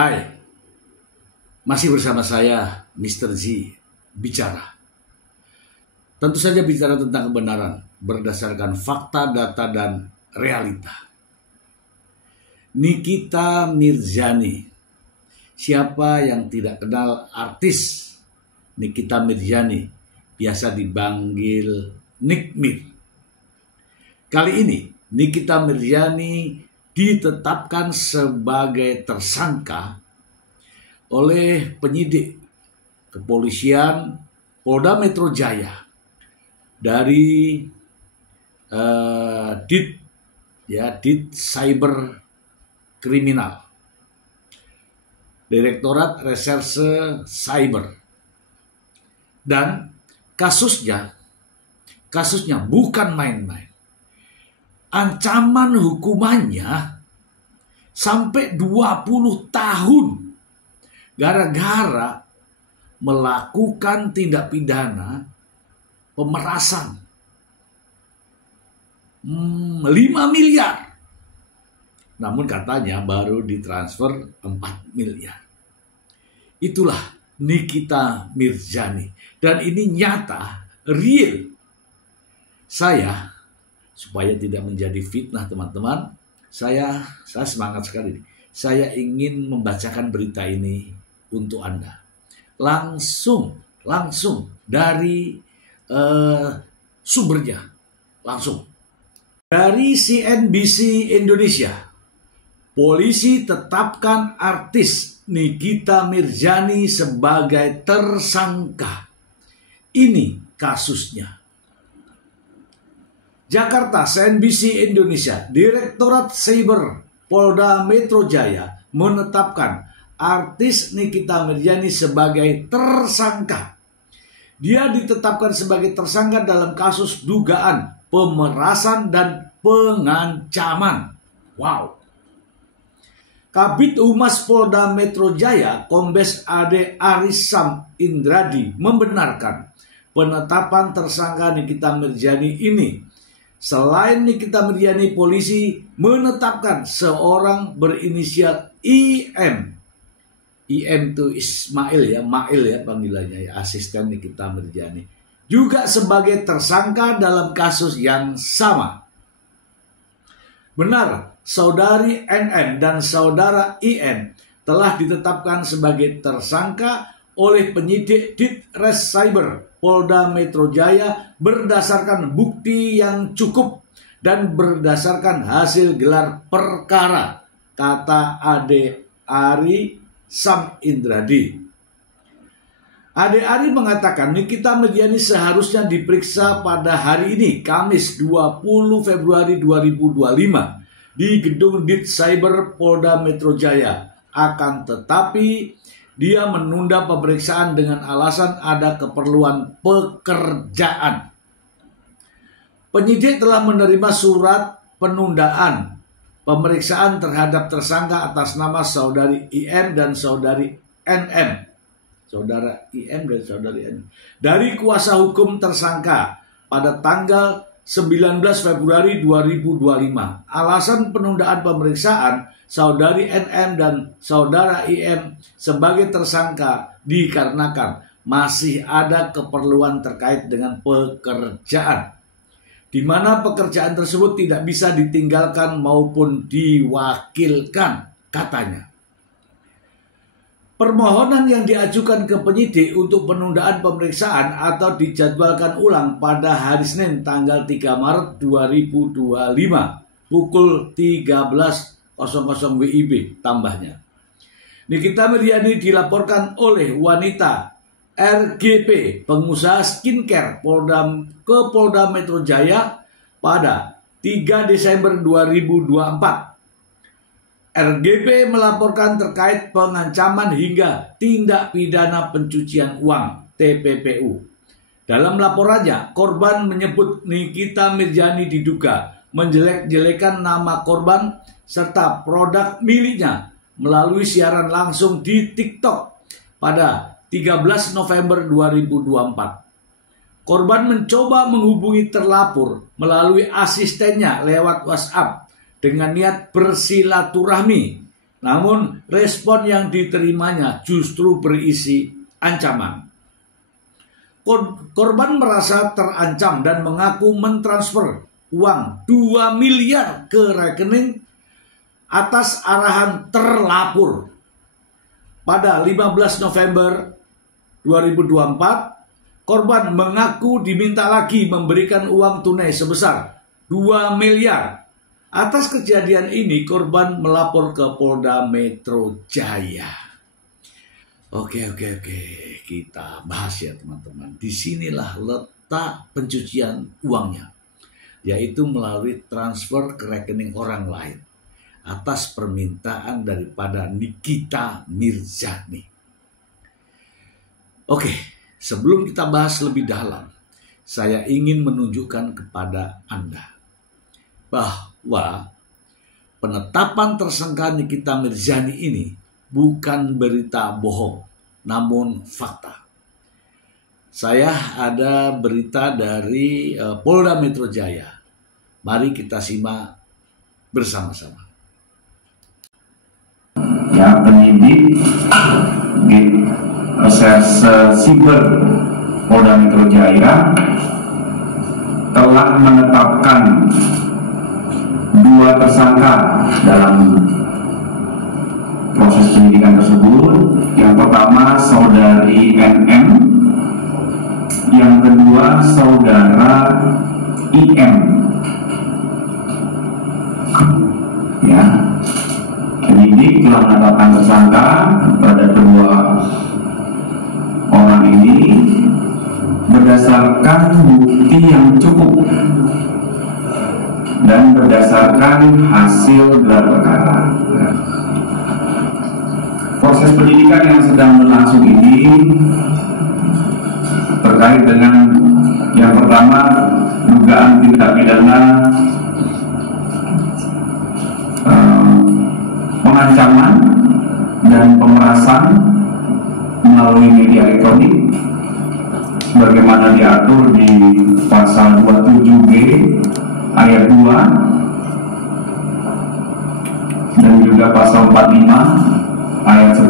Hai, masih bersama saya Mr. Z bicara. Tentu saja bicara tentang kebenaran berdasarkan fakta, data, dan realita. Nikita Mirzani. Siapa yang tidak kenal artis Nikita Mirzani? Biasa dipanggil Nikmir. Kali ini Nikita Mirzani ditetapkan sebagai tersangka oleh penyidik kepolisian Polda Metro Jaya dari Dit Cyber Kriminal, Direktorat Reserse Cyber, dan kasusnya bukan main-main. Ancaman hukumannya sampai 20 tahun gara-gara melakukan tindak pidana pemerasan 5 miliar. Namun katanya baru ditransfer 4 miliar. Itulah Nikita Mirzani. Dan ini nyata, real. Supaya tidak menjadi fitnah teman-teman, saya semangat sekali. Saya ingin membacakan berita ini untuk Anda. Langsung dari sumbernya. Langsung. Dari CNBC Indonesia. Polisi tetapkan artis Nikita Mirzani sebagai tersangka. Ini kasusnya. Jakarta, CNBC Indonesia, Direktorat Cyber Polda Metro Jaya menetapkan artis Nikita Mirzani sebagai tersangka. Dia ditetapkan sebagai tersangka dalam kasus dugaan pemerasan dan pengancaman. Wow. Kabid Humas Polda Metro Jaya, Kombes Ade Arisam Indradi, membenarkan penetapan tersangka Nikita Mirzani ini. Selain Nikita Mirzani, polisi menetapkan seorang berinisial IM. IM itu Ismail ya, Mail ya panggilannya ya, asisten Nikita Mirzani. Juga sebagai tersangka dalam kasus yang sama. Benar, saudari NN dan saudara IN telah ditetapkan sebagai tersangka oleh penyidik Ditres Cyber Polda Metro Jaya berdasarkan bukti yang cukup dan berdasarkan hasil gelar perkara, kata Ade Ari Sam Indradi. Ade Ari mengatakan Nikita Mirzani seharusnya diperiksa pada hari ini, Kamis 20 Februari 2025 di gedung Dit Cyber Polda Metro Jaya. Akan tetapi dia menunda pemeriksaan dengan alasan ada keperluan pekerjaan. Penyidik telah menerima surat penundaan pemeriksaan terhadap tersangka atas nama saudari IM dan saudari NM. Saudara IM dan saudari NM. Dari kuasa hukum tersangka pada tanggal 19 Februari 2025. Alasan penundaan pemeriksaan saudari NM dan saudara IM sebagai tersangka dikarenakan masih ada keperluan terkait dengan pekerjaan, di mana pekerjaan tersebut tidak bisa ditinggalkan maupun diwakilkan, katanya. Permohonan yang diajukan ke penyidik untuk penundaan pemeriksaan atau dijadwalkan ulang pada hari Senin tanggal 3 Maret 2025 pukul 13.00 WIB tambahnya. Nikita Mirzani dilaporkan oleh wanita RGP, pengusaha skincare ke Polda Metro Jaya pada 3 Desember 2024. RGP melaporkan terkait pengancaman hingga tindak pidana pencucian uang (TPPU). Dalam laporannya, korban menyebut Nikita Mirzani diduga menjelek-jelekan nama korban serta produk miliknya melalui siaran langsung di TikTok pada 13 November 2024. Korban mencoba menghubungi terlapor melalui asistennya lewat WhatsApp dengan niat bersilaturahmi Namun respon yang diterimanya justru berisi ancaman. Korban merasa terancam dan mengaku mentransfer uang 2 miliar ke rekening atas arahan terlapor. Pada 15 November 2024, korban mengaku diminta lagi memberikan uang tunai sebesar 2 miliar. Atas kejadian ini, korban melapor ke Polda Metro Jaya. Oke, kita bahas ya teman-teman. Disinilah letak pencucian uangnya, yaitu melalui transfer ke rekening orang lain atas permintaan daripada Nikita Mirzani. Oke, sebelum kita bahas lebih dalam, saya ingin menunjukkan kepada Anda bahwa penetapan tersangka Nikita Mirzani ini bukan berita bohong, namun fakta. Saya ada berita dari Polda Metro Jaya. Mari kita simak bersama-sama. Ya, penyidik di Reserse Siber Polda Metro Jaya telah menetapkan 2 tersangka dalam proses penyidikan tersebut. Yang pertama saudari NM, yang kedua saudara IM. Ya, penyidik telah menetapkan tersangka pada kedua orang ini berdasarkan bukti yang cukup dan berdasarkan hasil gelar perkara. Proses penyidikan yang sedang berlangsung ini terkait dengan yang pertama dugaan tindak pidana pengancaman dan pemerasan melalui media elektronik sebagaimana diatur di pasal 27B ayat 2 dan juga pasal 45 ayat 10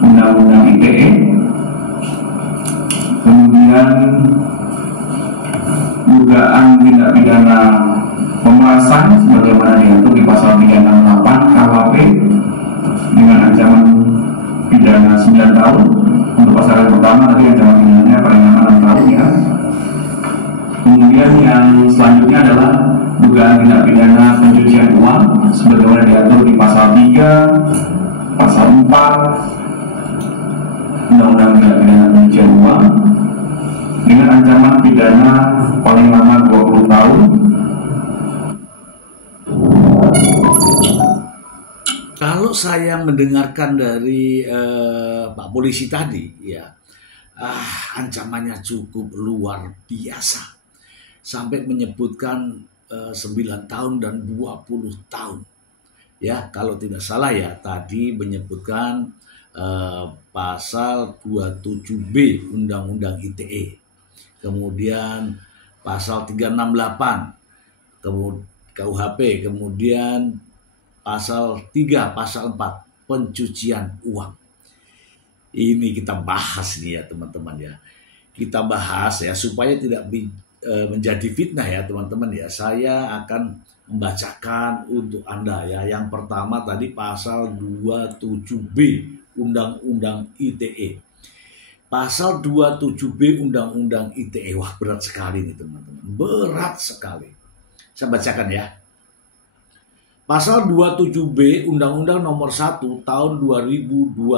Undang-Undang ITE. Kemudian dugaan tindak pidana pemerasan sebagaimana diatur di pasal 368 KUHP dengan ancaman pidana 9 tahun. Untuk pasal yang pertama tadi ancaman pidananya paling lama 6 tahun ya. Kemudian yang selanjutnya adalah dugaan tindak pidana pencucian uang sebagaimana diatur di pasal 3, pasal 4 Undang-Undang tindak pidana pencucian uang dengan ancaman pidana paling lama 20 tahun. Kalau saya mendengarkan dari Pak Polisi tadi, ya, ancamannya cukup luar biasa. Sampai menyebutkan 9 tahun dan 20 tahun. Ya, kalau tidak salah ya, tadi menyebutkan pasal 27B Undang-Undang ITE. Kemudian pasal 368 KUHP, kemudian pasal 3, pasal 4 pencucian uang. Ini kita bahas nih ya teman-teman ya. Kita bahas ya supaya tidak menjadi fitnah ya teman-teman ya. Saya akan membacakan untuk Anda ya. Yang pertama tadi pasal 27B Undang-Undang ITE. Pasal 27B Undang-Undang ITE. Wah, berat sekali nih teman-teman. Berat sekali. Saya bacakan ya. Pasal 27B Undang-Undang Nomor 1 Tahun 2024.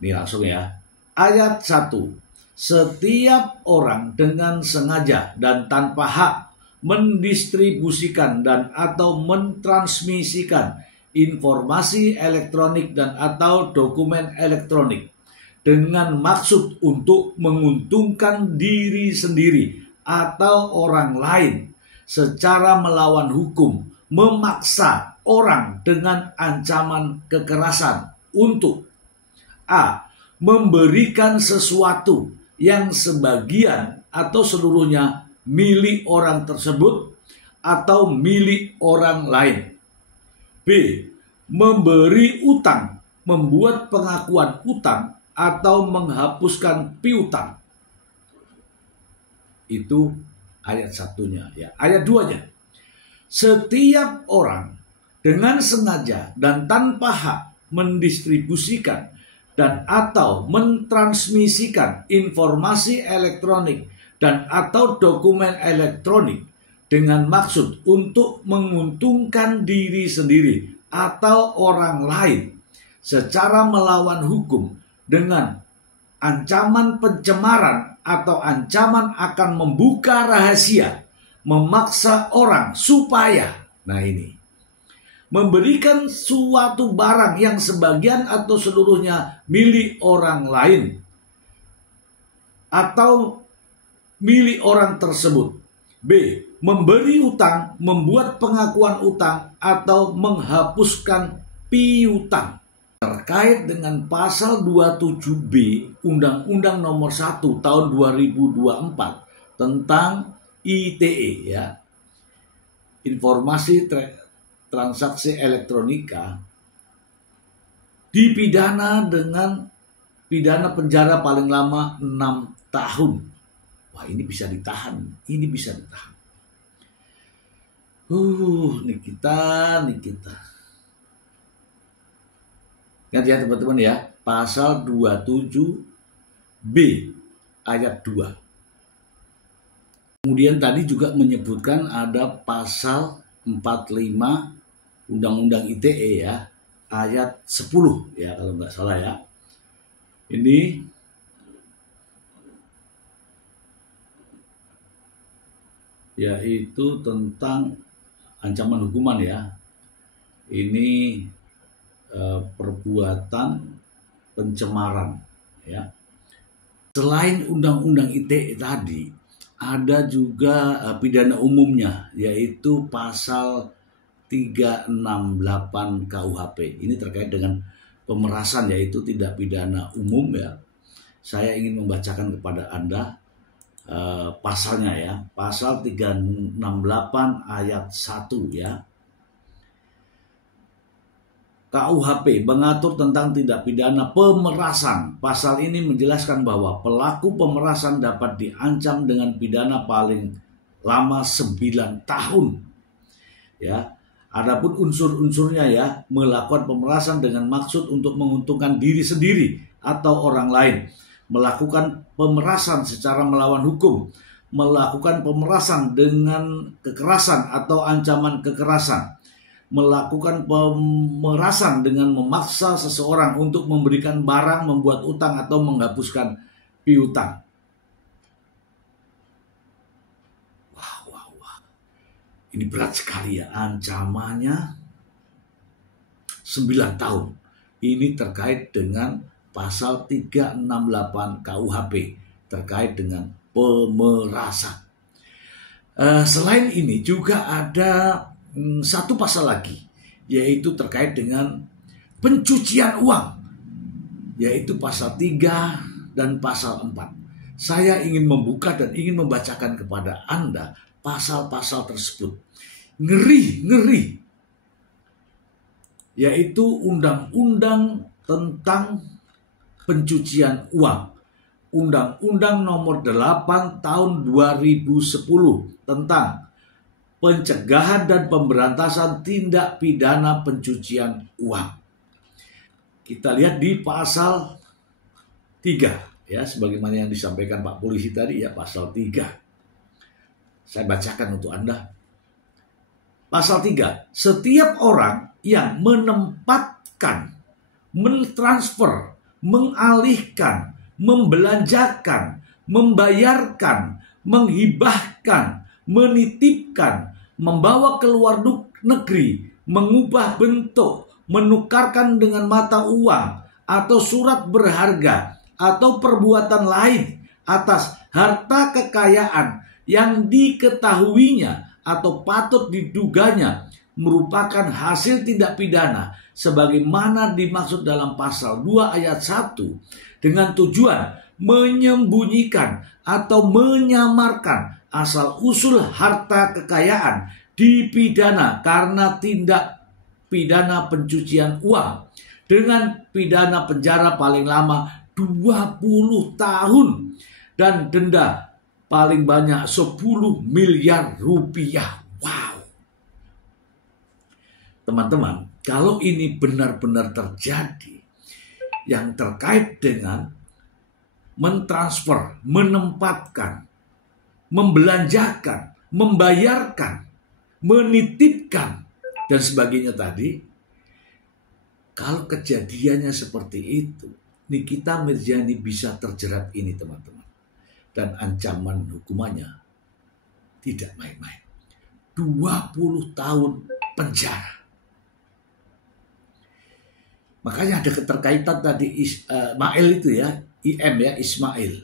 Ini langsung ya. Ayat 1. Setiap orang dengan sengaja dan tanpa hak mendistribusikan dan atau mentransmisikan informasi elektronik dan atau dokumen elektronik dengan maksud untuk menguntungkan diri sendiri atau orang lain secara melawan hukum, memaksa orang dengan ancaman kekerasan untuk A. Memberikan sesuatu yang sebagian atau seluruhnya milik orang tersebut atau milik orang lain. B. Memberi utang, membuat pengakuan utang atau menghapuskan piutang. Itu ayat 1-nya ya. Ayat 2-nya. Setiap orang dengan sengaja dan tanpa hak mendistribusikan dan atau mentransmisikan informasi elektronik dan atau dokumen elektronik dengan maksud untuk menguntungkan diri sendiri atau orang lain secara melawan hukum dengan ancaman pencemaran atau ancaman akan membuka rahasia, memaksa orang supaya, nah ini, memberikan suatu barang yang sebagian atau seluruhnya milik orang lain atau milik orang tersebut. B. Memberi utang, membuat pengakuan utang atau menghapuskan piutang. Terkait dengan pasal 27B Undang-Undang Nomor 1 Tahun 2024 tentang ITE ya. Informasi transaksi elektronika, dipidana dengan pidana penjara paling lama 6 tahun. Wah, ini bisa ditahan. Ini bisa ditahan. Nikita. Ingat ya teman-teman ya, pasal 27B ayat 2. Kemudian tadi juga menyebutkan ada pasal 45 Undang-Undang ITE ya, ayat 10 ya kalau nggak salah ya. Ini yaitu tentang ancaman hukuman ya. Ini perbuatan pencemaran ya. Selain Undang-Undang ITE tadi, ada juga pidana umumnya, yaitu pasal 368 KUHP. Ini terkait dengan pemerasan, yaitu tindak pidana umum ya. Saya ingin membacakan kepada Anda pasalnya ya. Pasal 368 ayat 1 ya. KUHP mengatur tentang tindak pidana pemerasan. Pasal ini menjelaskan bahwa pelaku pemerasan dapat diancam dengan pidana paling lama 9 tahun. Ya. Adapun unsur-unsurnya ya, melakukan pemerasan dengan maksud untuk menguntungkan diri sendiri atau orang lain, melakukan pemerasan secara melawan hukum, melakukan pemerasan dengan kekerasan atau ancaman kekerasan, melakukan pemerasan dengan memaksa seseorang untuk memberikan barang, membuat utang atau menghapuskan piutang. Wah. Ini berat sekali ya, ancamannya 9 tahun. Ini terkait dengan pasal 368 KUHP terkait dengan pemerasan. Selain ini juga ada satu pasal lagi, yaitu terkait dengan pencucian uang, yaitu pasal 3 dan pasal 4. Saya ingin membuka dan ingin membacakan kepada Anda pasal-pasal tersebut. Ngeri. Yaitu undang-undang tentang pencucian uang. Undang-Undang Nomor 8 Tahun 2010 tentang pencegahan dan pemberantasan tindak pidana pencucian uang. Kita lihat di pasal 3 ya, sebagaimana yang disampaikan Pak Polisi tadi ya, pasal 3. Saya bacakan untuk Anda. Pasal 3, setiap orang yang menempatkan, mentransfer, mengalihkan, membelanjakan, membayarkan, menghibahkan, menitipkan, membawa ke luar negeri, mengubah bentuk, menukarkan dengan mata uang atau surat berharga atau perbuatan lain atas harta kekayaan yang diketahuinya atau patut diduganya merupakan hasil tindak pidana sebagaimana dimaksud dalam pasal 2 ayat 1 dengan tujuan menyembunyikan atau menyamarkan asal-usul harta kekayaan dipidana karena tindak pidana pencucian uang dengan pidana penjara paling lama 20 tahun dan denda paling banyak 10 miliar rupiah. Wow. Teman-teman, kalau ini benar-benar terjadi, yang terkait dengan mentransfer, menempatkan, membelanjakan, membayarkan, menitipkan, dan sebagainya tadi, kalau kejadiannya seperti itu, Nikita Mirzani bisa terjerat ini, teman-teman. Dan ancaman hukumannya tidak main-main. 20 tahun penjara. Makanya ada keterkaitan tadi Ismail itu ya, IM ya, Ismail.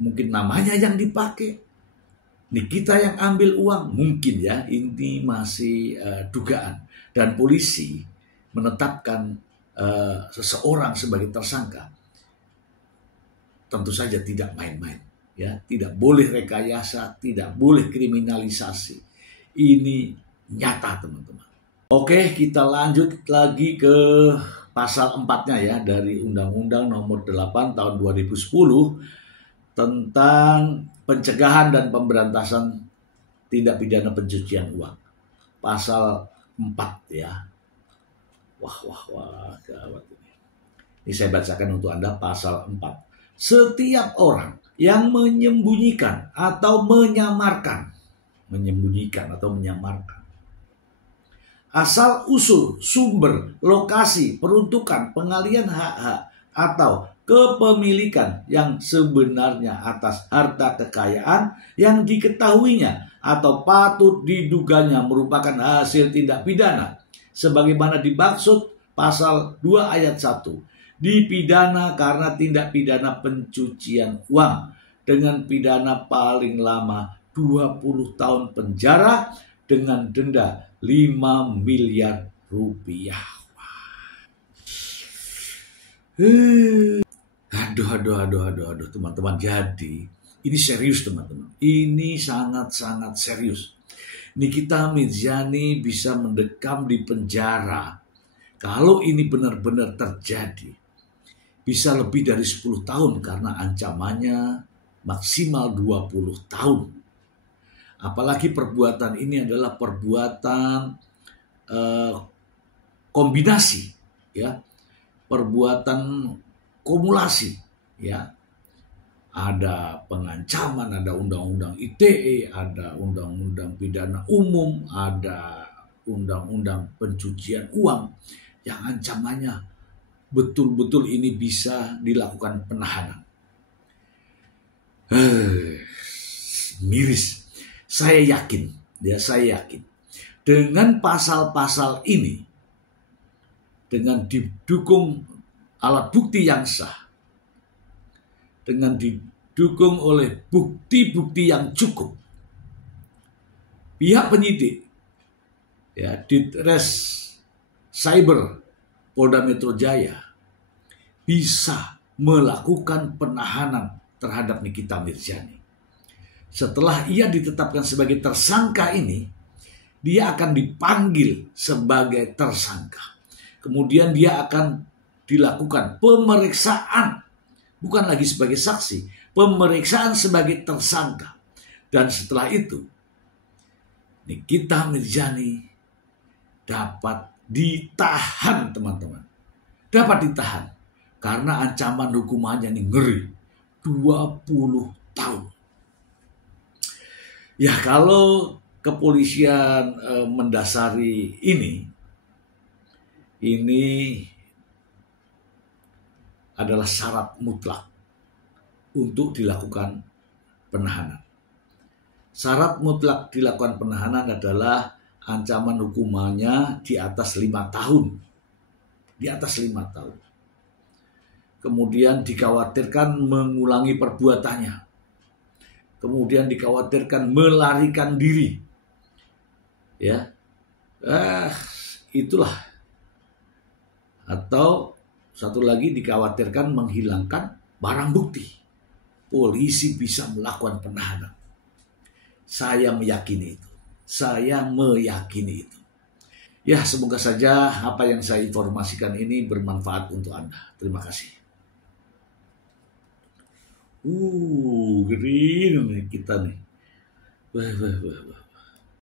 Mungkin namanya yang dipakai. Nikita yang ambil uang, mungkin ya, ini masih dugaan. Dan polisi menetapkan seseorang sebagai tersangka. Tentu saja tidak main-main, ya, tidak boleh rekayasa, tidak boleh kriminalisasi. Ini nyata, teman-teman. Oke, kita lanjut lagi ke pasal 4-nya ya, dari Undang-Undang Nomor 8 Tahun 2010 tentang pencegahan dan pemberantasan tindak pidana pencucian uang. Pasal 4 ya. Wah, gawat ini. Ini saya bacakan untuk Anda pasal 4. Setiap orang yang menyembunyikan atau menyamarkan, asal usul, sumber, lokasi, peruntukan, pengalian hak-hak, atau kepemilikan yang sebenarnya atas harta kekayaan yang diketahuinya atau patut diduganya merupakan hasil tindak pidana, sebagaimana dimaksud pasal 2 ayat 1, dipidana karena tindak pidana pencucian uang dengan pidana paling lama 20 tahun penjara dengan denda 5 miliar rupiah. Aduh, teman-teman. Jadi, ini serius, teman-teman. Ini sangat-sangat serius. Nikita Mirzani bisa mendekam di penjara. Kalau ini benar-benar terjadi, bisa lebih dari 10 tahun karena ancamannya maksimal 20 tahun. Apalagi perbuatan ini adalah perbuatan kombinasi, ya, perbuatan kumulasi, ya. Ada pengancaman, ada undang-undang ITE, ada undang-undang pidana umum, ada undang-undang pencucian uang yang ancamannya betul-betul ini bisa dilakukan penahanan. Miris. Saya yakin dengan pasal-pasal ini, dengan didukung alat bukti yang sah, dengan didukung oleh bukti-bukti yang cukup, pihak penyidik, ya, Ditres Cyber Polda Metro Jaya bisa melakukan penahanan terhadap Nikita Mirzani. Setelah ia ditetapkan sebagai tersangka ini, dia akan dipanggil sebagai tersangka. Kemudian dia akan dilakukan pemeriksaan, bukan lagi sebagai saksi, pemeriksaan sebagai tersangka. Dan setelah itu, Nikita Mirzani dapat ditahan, teman-teman. Dapat ditahan karena ancaman hukumannya ini ngeri, 20 tahun. Ya, kalau kepolisian mendasari ini adalah syarat mutlak untuk dilakukan penahanan. Syarat mutlak dilakukan penahanan adalah ancaman hukumannya di atas 5 tahun. Di atas 5 tahun. Kemudian dikhawatirkan mengulangi perbuatannya. Kemudian dikhawatirkan melarikan diri. Ya. Itulah. Atau satu lagi dikhawatirkan menghilangkan barang bukti. Polisi bisa melakukan penahanan. Saya meyakini itu. Saya meyakini itu. Ya, semoga saja apa yang saya informasikan ini bermanfaat untuk Anda. Terima kasih. Green nih kita nih. Wah.